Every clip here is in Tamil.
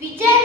Bir Biter.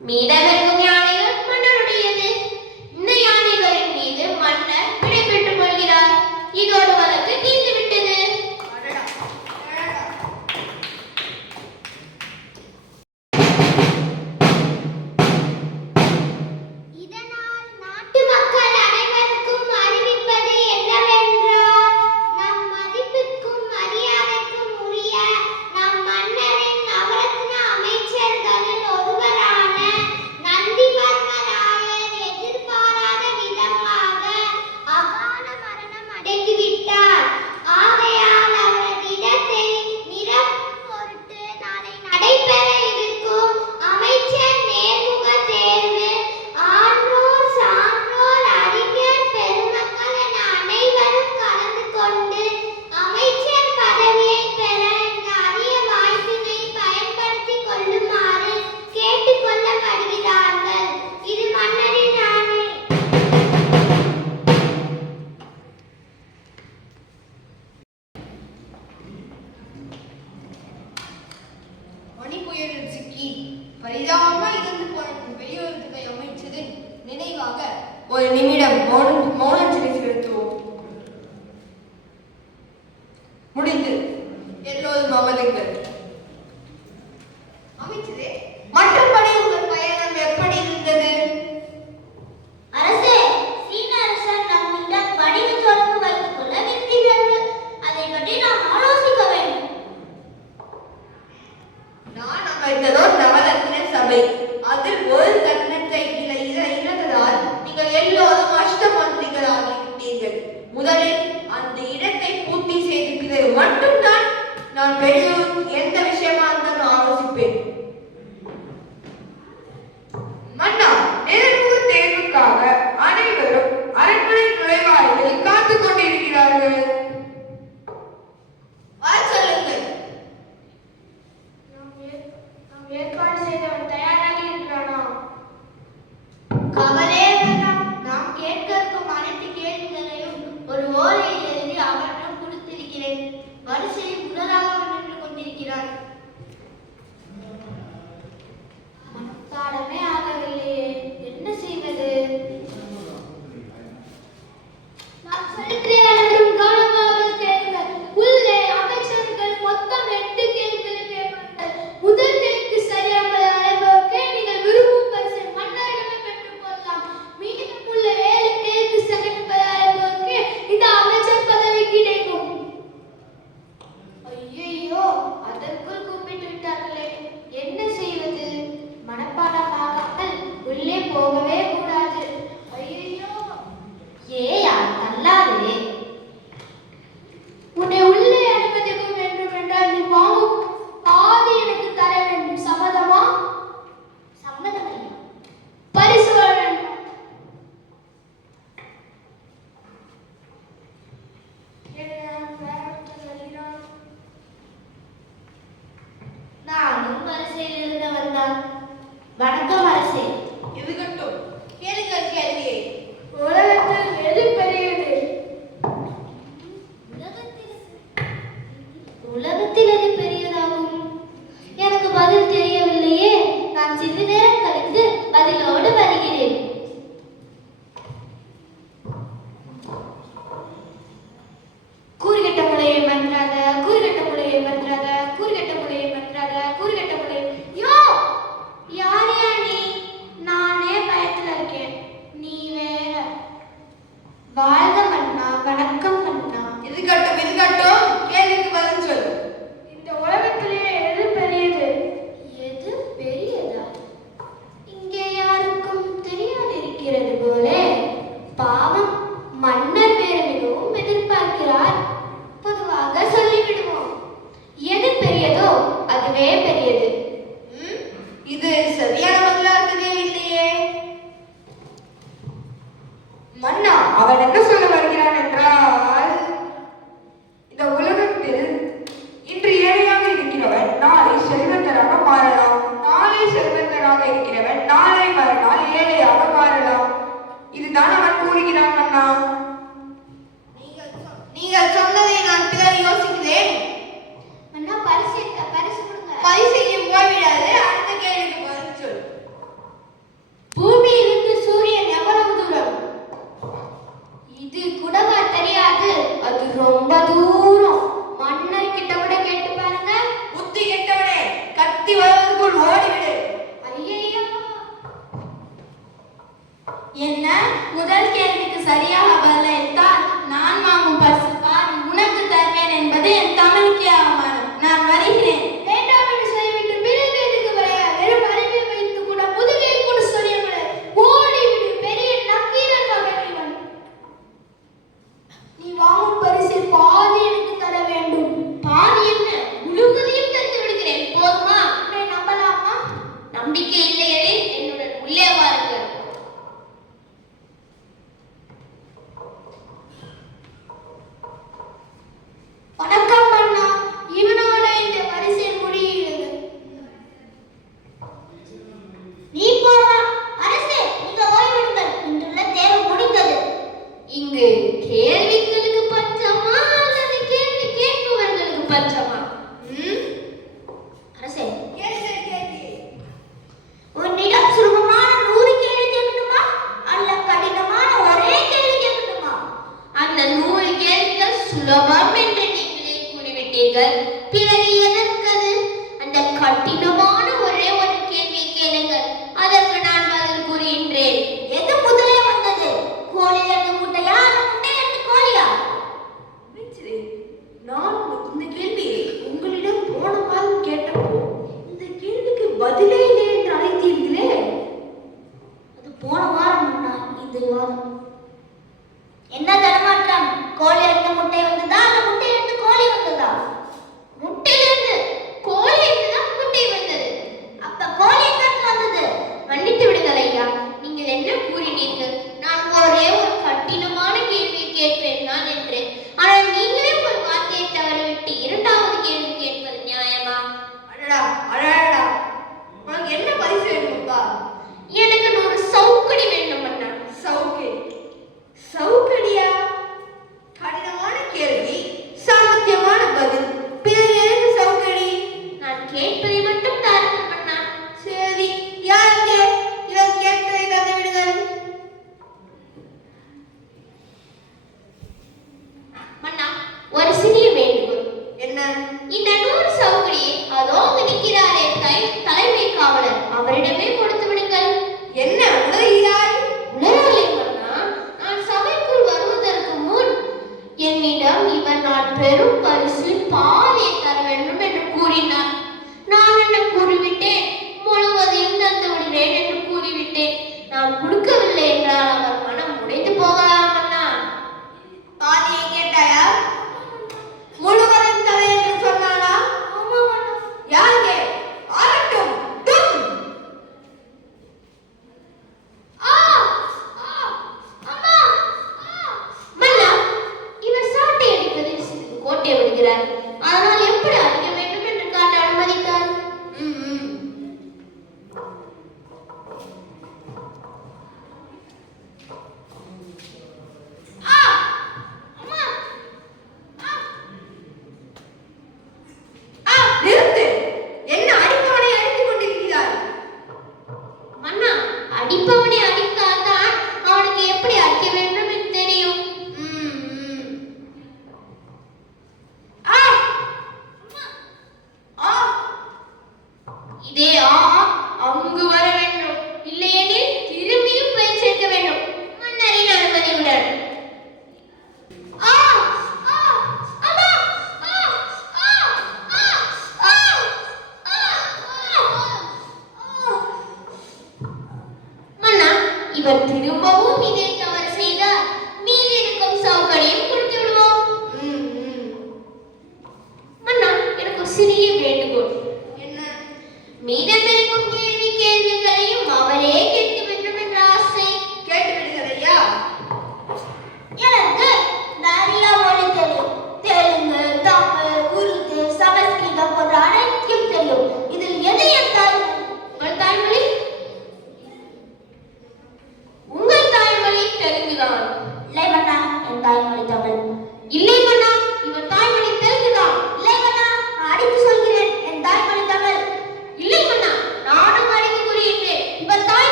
മീടാൻ ben Çinli వదిలే ஆ அங்கு வர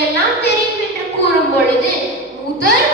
எல்லாம் தெரியும் என்று கூறும் பொழுது முதல்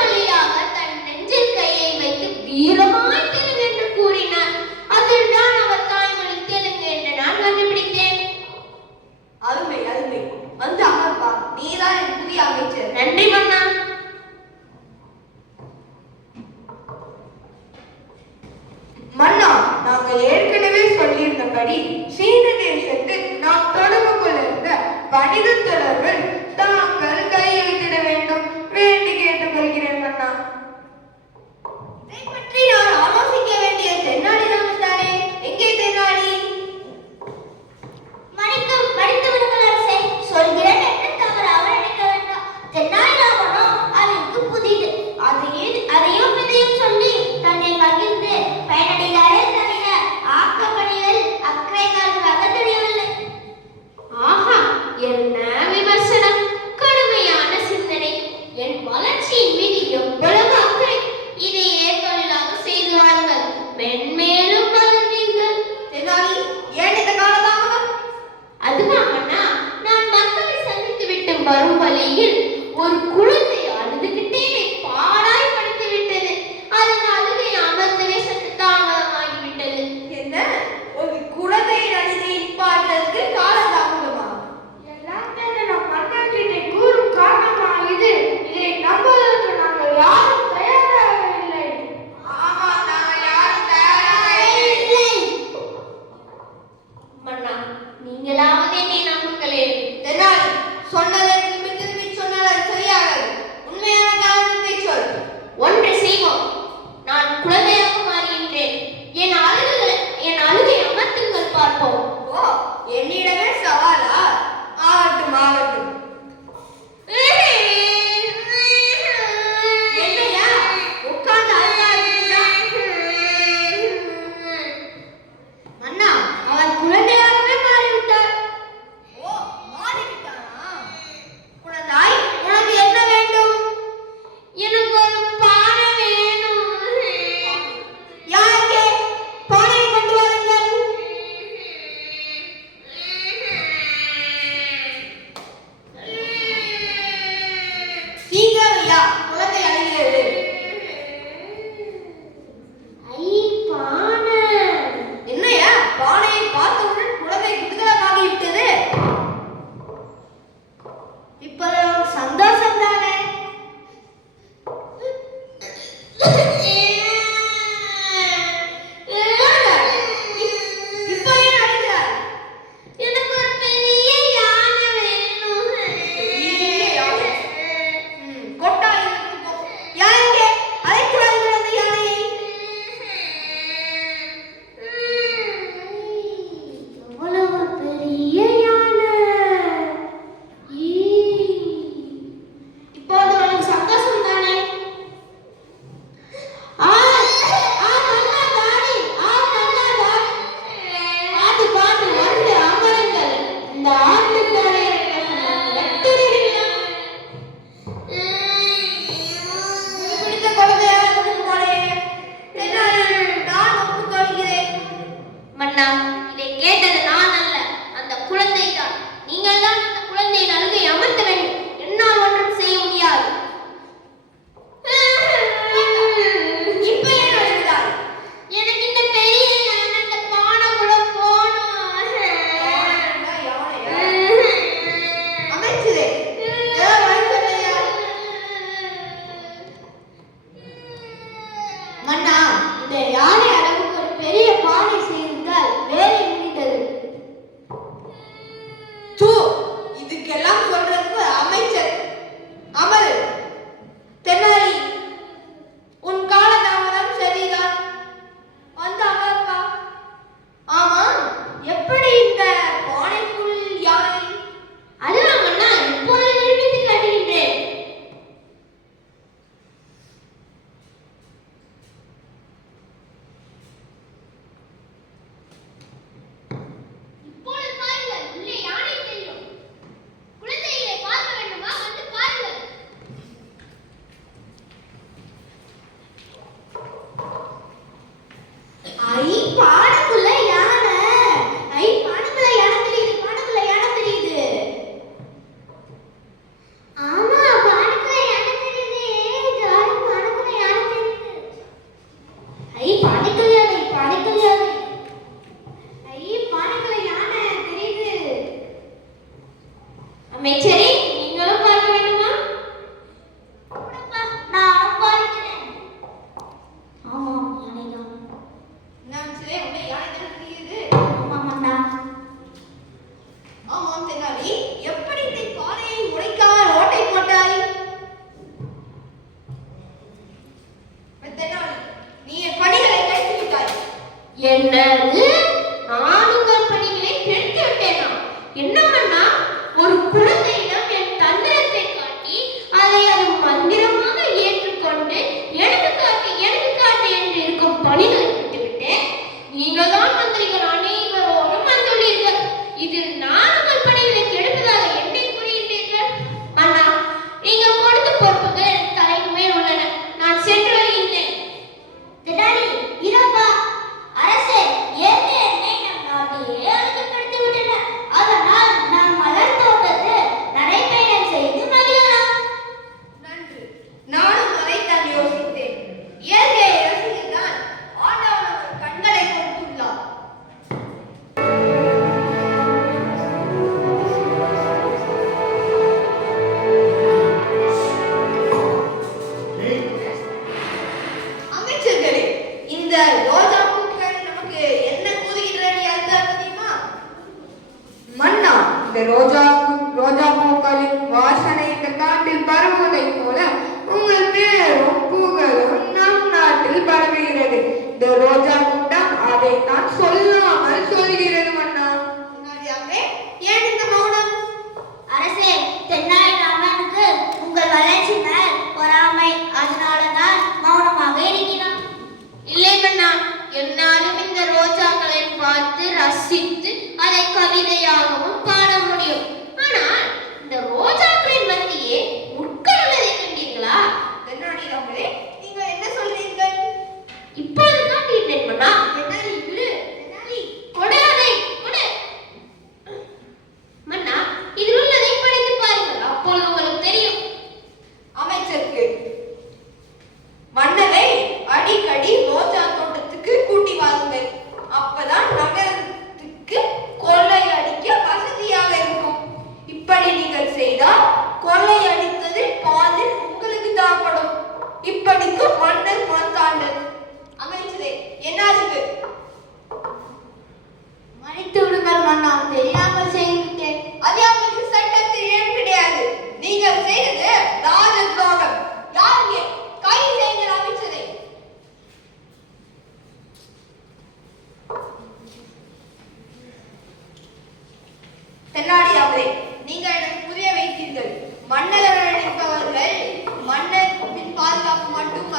রোজা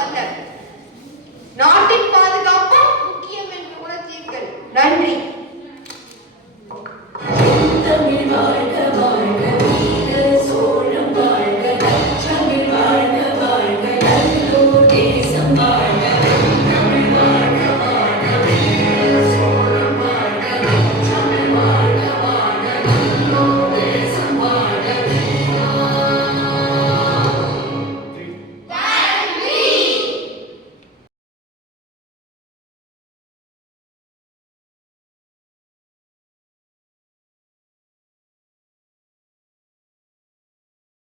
அல்ல நாட்டின் பாதுகாப்பு முக்கியம் என்று உணர்த்தீர்கள் நன்றி.